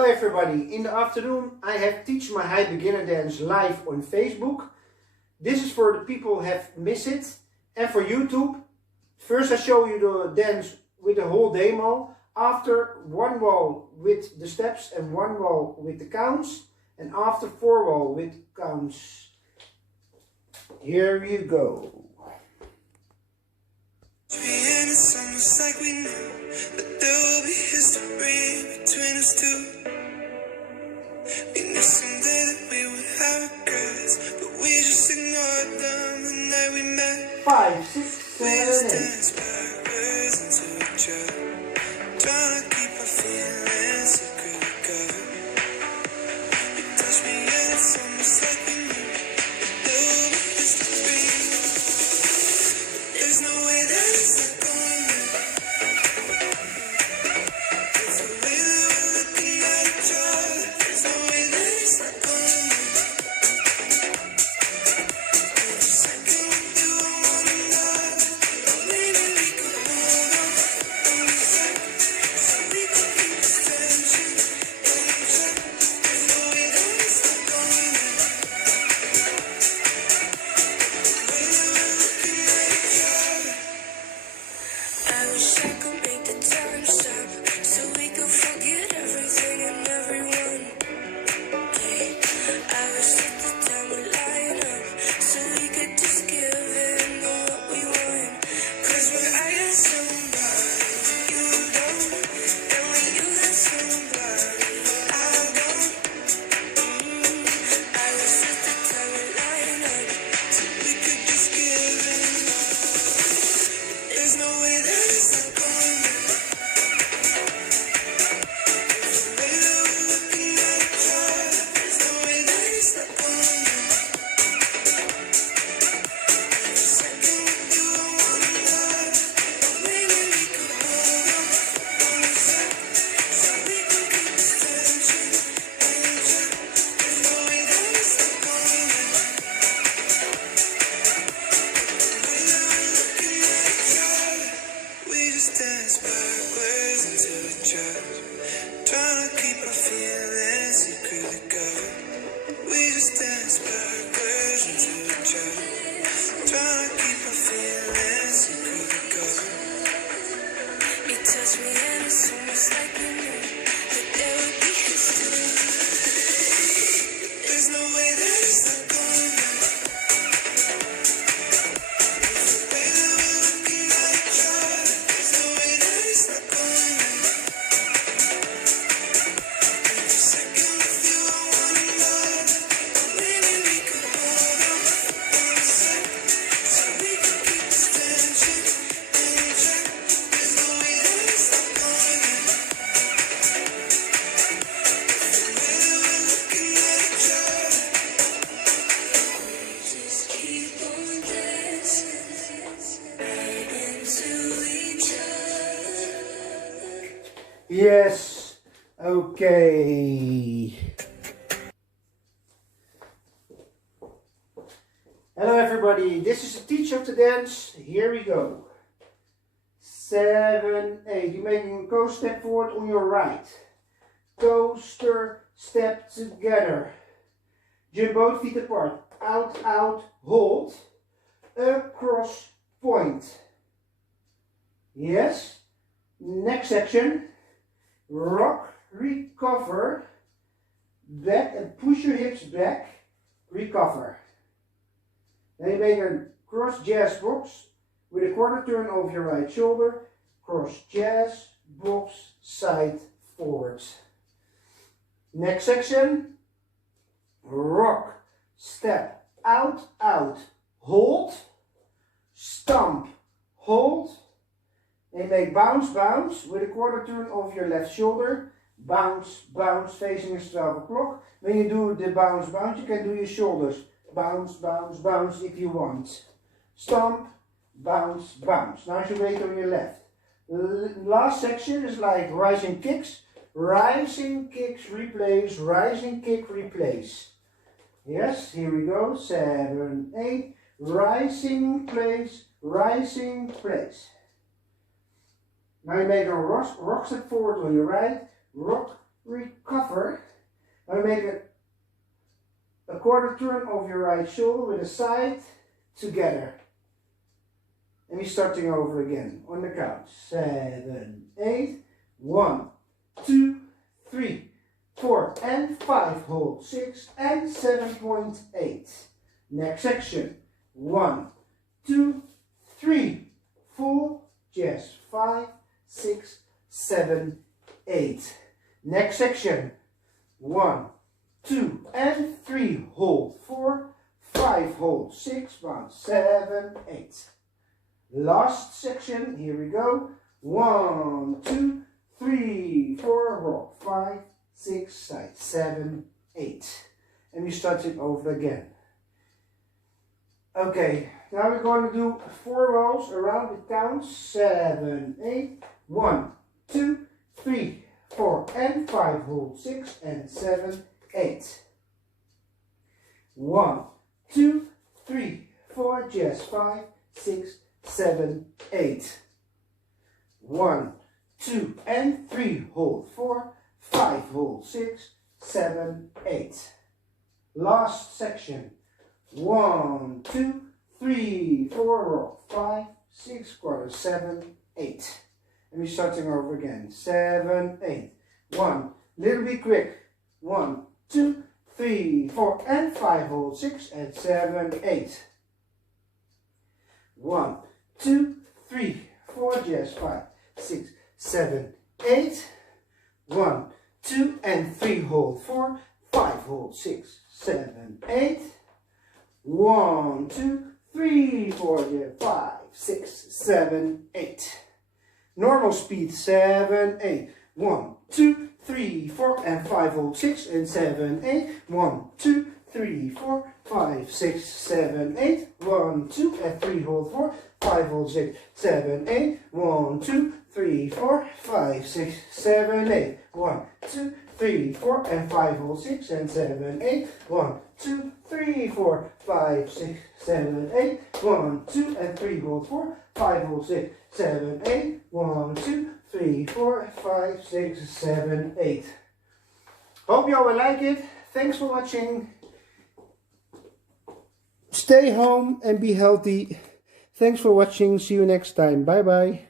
Hello everybody, in the afternoon I have Teach My High Beginner Dance live on Facebook. This is for the people who have missed it and for YouTube. First I show you the dance with the whole demo. After one wall with the steps and one wall with the counts. And after four wall with counts. Here you go. It's almost like we knew that there will be history between us two. We knew someday that we would have regrets, but we just ignored them the night we met. 5, 6, 7, We just 8. danced backwards into each other, trying to keep our feelings secretly covered. You touched me and it's almost like we knew that there will be history. There's no way that it's not going to. It's the way that we're looking at each other. There's no way that it's not going to. Every second with you on one another. Maybe we could hold on a sec, so we could keep this tension in check. There's no way that it's not going to. The way that we're looking at each other. I wish I could make the time stop, so we could forget everything and everyone. Hey, I wish that the time would line up, so we could just give in on what we want. 'Cause when I got somebody you don't, and when you got somebody I don't. I wish that the time would line up, so we could just give in. There's no way that it's not going to. The way that we're looking at each other. There's no way that it's not going to. Every second with you on one another. Maybe we could hold on a sec, so we can keep this tension in check. There's no way that it's not going to. The way that we're looking at each other. We just dance backwards into each other, trying to keep our feelings secretly covered. We just dance backwards into each other, trying to keep our feelings secretly covered. You touch me and it's almost like we knew that there would be history. There's no way that it's not going to. The way that we're looking at each other. There's no way that it's not going to. Every second with you on one another. Maybe we could hold on a sec, so we can keep this tension in check. There's no way that it's not going to. The way that we're looking at each other. We just keep on dancing right into each other. Yes, okay. Hello everybody, this is the Teach of the Dance. Here we go. 7, 8. You're making a coast step forward on your right. Coaster step together. Jump both feet apart. Out, out, hold. Across, point. Yes. Next section. Rock, recover. Back and push your hips back. Recover. Then you make a cross jazz box with a quarter turn over your right shoulder. Cross jazz box side forward. Next section. Rock, step, out, out, hold, stomp, hold. And make bounce, bounce with a quarter turn over your left shoulder. Bounce, bounce, facing is 12 o'clock. When you do the bounce, bounce, you can do your shoulders. Bounce, bounce, bounce if you want. Stomp, bounce, bounce. Now you weight on your left. Last section is like rising kicks. Rising kicks, replace, rising kick, replace. Yes, here we go. 7, 8. Rising place, rising place. Now you make a rock step forward on your right, rock, recover. Now make a quarter turn of your right shoulder with a side together. And we're starting over again on the count. 7, 8. 1, 2, 3, 4, and 5. Hold 6 and 7.8. Next section. 1, 2, 3. Full jazz. 5, 6, 7, 8. Next section. 1, 2, and 3. Hold 4, 5. Hold 6, 1, 7, 8. Last section. Here we go. 1, 2, 3, 4. Rock. 5, 6, side. 7, 8. And we start it over again. Okay, now we're going to do 4 rows around the count. 7, 8. 1, 2, 3, 4, and 5. Hold 6 and 7, 8. 1, 2, 3, 4. Jazz. 5, 6, 7, 8. 1, 2, and 3. Hold 4, 5. Hold 6, 7, 8. Last section. 1, 2, 3, 4. Rock. 5, 6, quarter. 7, 8. And we're starting over again. 7, 8. 1. Little bit quick. 1, 2, 3, 4, and 5. Hold 6 and 7, 8. 1, 2, 3, 4. Jazz. 5, 6, 7, 8. 1, 2, and 3. Hold 4, 5. Hold 6, 7, 8. 1, 2, 3, 4. Jazz. 5, 6, 7, 8. Normal speed. 7, 8. 1, 2, 3, 4, and 5. Hold 6 and 7, 8. 1, 2, 3, 4, 5, 6, 7, 8. 1, 2, and 3. Hold 4, 5. Hold 6, 7, 8. 1, 2, 3, 4, 5, 6, 7, 8. 1, 2, 3, 4, and 5. Hold 6 and 7, 8. 1, 2, 3, 4, 5, 6, 7, 8. 1, 2, and 3. Hold 4, 5. Hold 6, 7, 8. 1, 2, 3, 4, 5, 6, 7, 8. Hope you all will like it. Thanks for watching. Stay home and be healthy. Thanks for watching. See you next time. Bye bye.